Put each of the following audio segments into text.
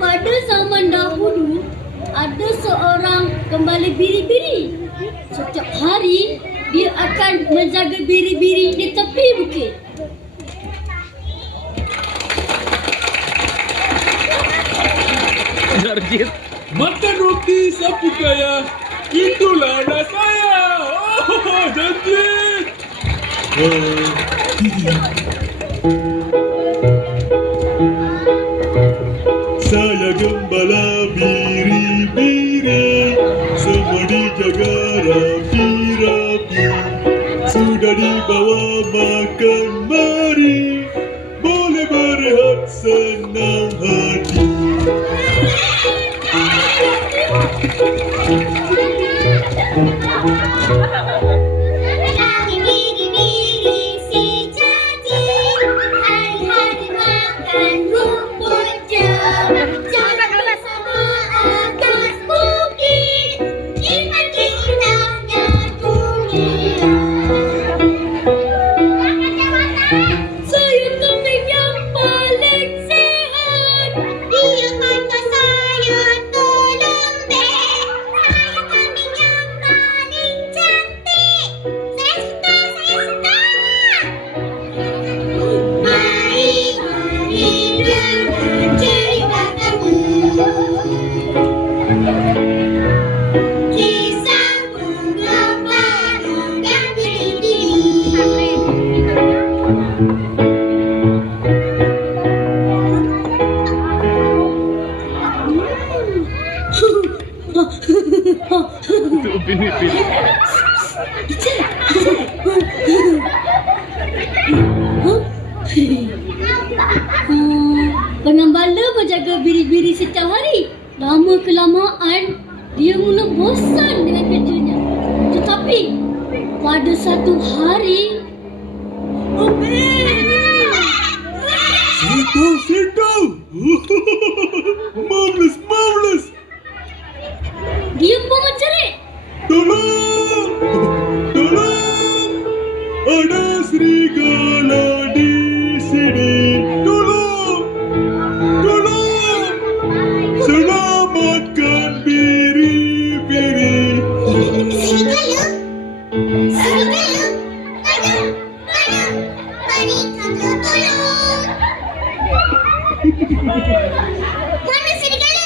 Pada zaman dahulu, ada seorang gembala biri-biri. Setiap hari, dia akan menjaga biri-biri di tepi bukit. Makan roti sapi kaya, itulah anak saya. Oh, Janjit. Saya gembala biri-biri, semua dijaga rapi-rapi. Sudah dibawa makan mari, boleh berehat senang hati. Biri-biri si jadi, hari-hari makan rumput jalan bersama atas bukit, nikmati indahnya dunia. Saya kambing yang paling sehat, dia kata saya terlembek. Saya kambing yang paling cantik, saya suka. Mari dengar cerita kami, kisah penggembala dan biri-biri. Pengembala menjaga biri-biri setiap hari. Lama kelamaan, dia mula bosan dengan kerjanya. Tetapi, pada satu hari, Situ. Marvelous. dia pun menjerit. Tolong. Ada serigala di sini. Tolong. Selamatkan biri-biri. Serigala? Mana? Mari kakak tolong. Mana serigala?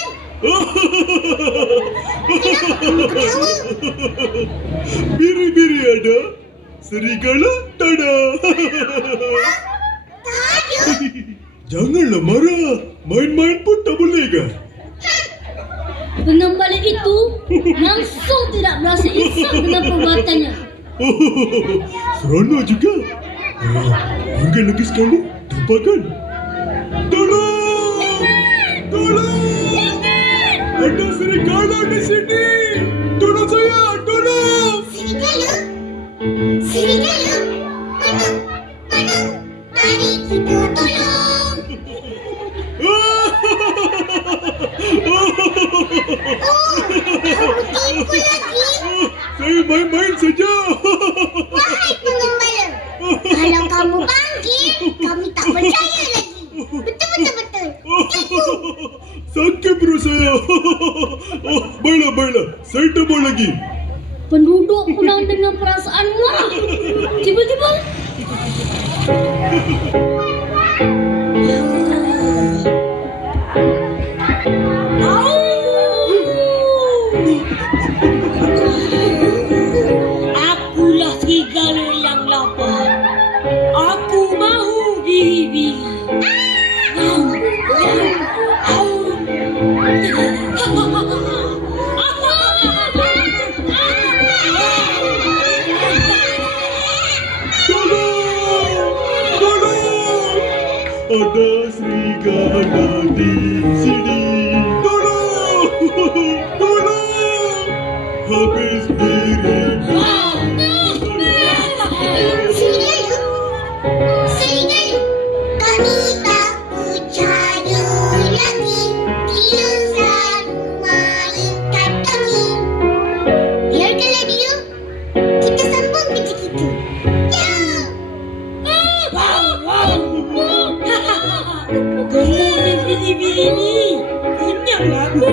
Biri-biri ada, serigala tak ada. Tak ada. Janganlah marah. Main-main pun tak boleh kan? Pengembala itu langsung tidak berasa risau dengan perbuatannya. Seronok juga. Panggil lagi sekali. Dapatkan. Tolong. Ada serigala di sini. Tolong saya. Serigala? Mana? Mari kita tolong. Kamu tipu lagi. Saya main-main saja. Wahai pengembala, kalau kamu panggil, kami tak percaya lagi. Betul. Sakit perut saya. Baiklah. Saya tak mau lagi. Penduduk pulang dengan perasaan marah. Tiba-tiba akulah serigala yang lapar. Aku mahu biri-biri. Ada serigala di sini. Tolong. Habis biri-biri. Serigala, kami tak percaya lagi. Dia selalu mainkan kami. Biarkanlah dia. Kita sambung kerja kita. Ya. gemuk dan biri-biri ni. Kenyanglah aku.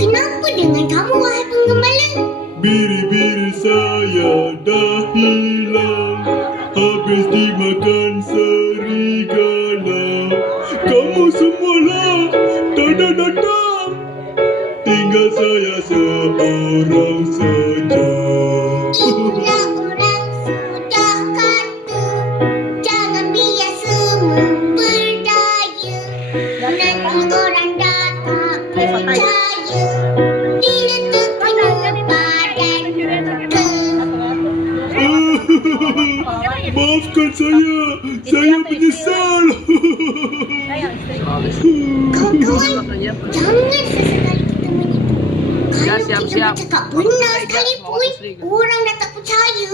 Kenapa dengan kamu, wahai penggembala? Biri-biri saya dah hilang, habis dimakan serigala. Kamu semualah dah datang, tinggal saya seorang saja. Inilah orang sudah kata, jangan biar semua berdaya. Nanti orang dah tak percaya, bila terkena badan ke. Maafkan saya menyesal. Kawan-kawan, jangan sesekali kita menipu. Kalau kita Siap-siap. bercakap benar sekalipun, orang dah tak percaya.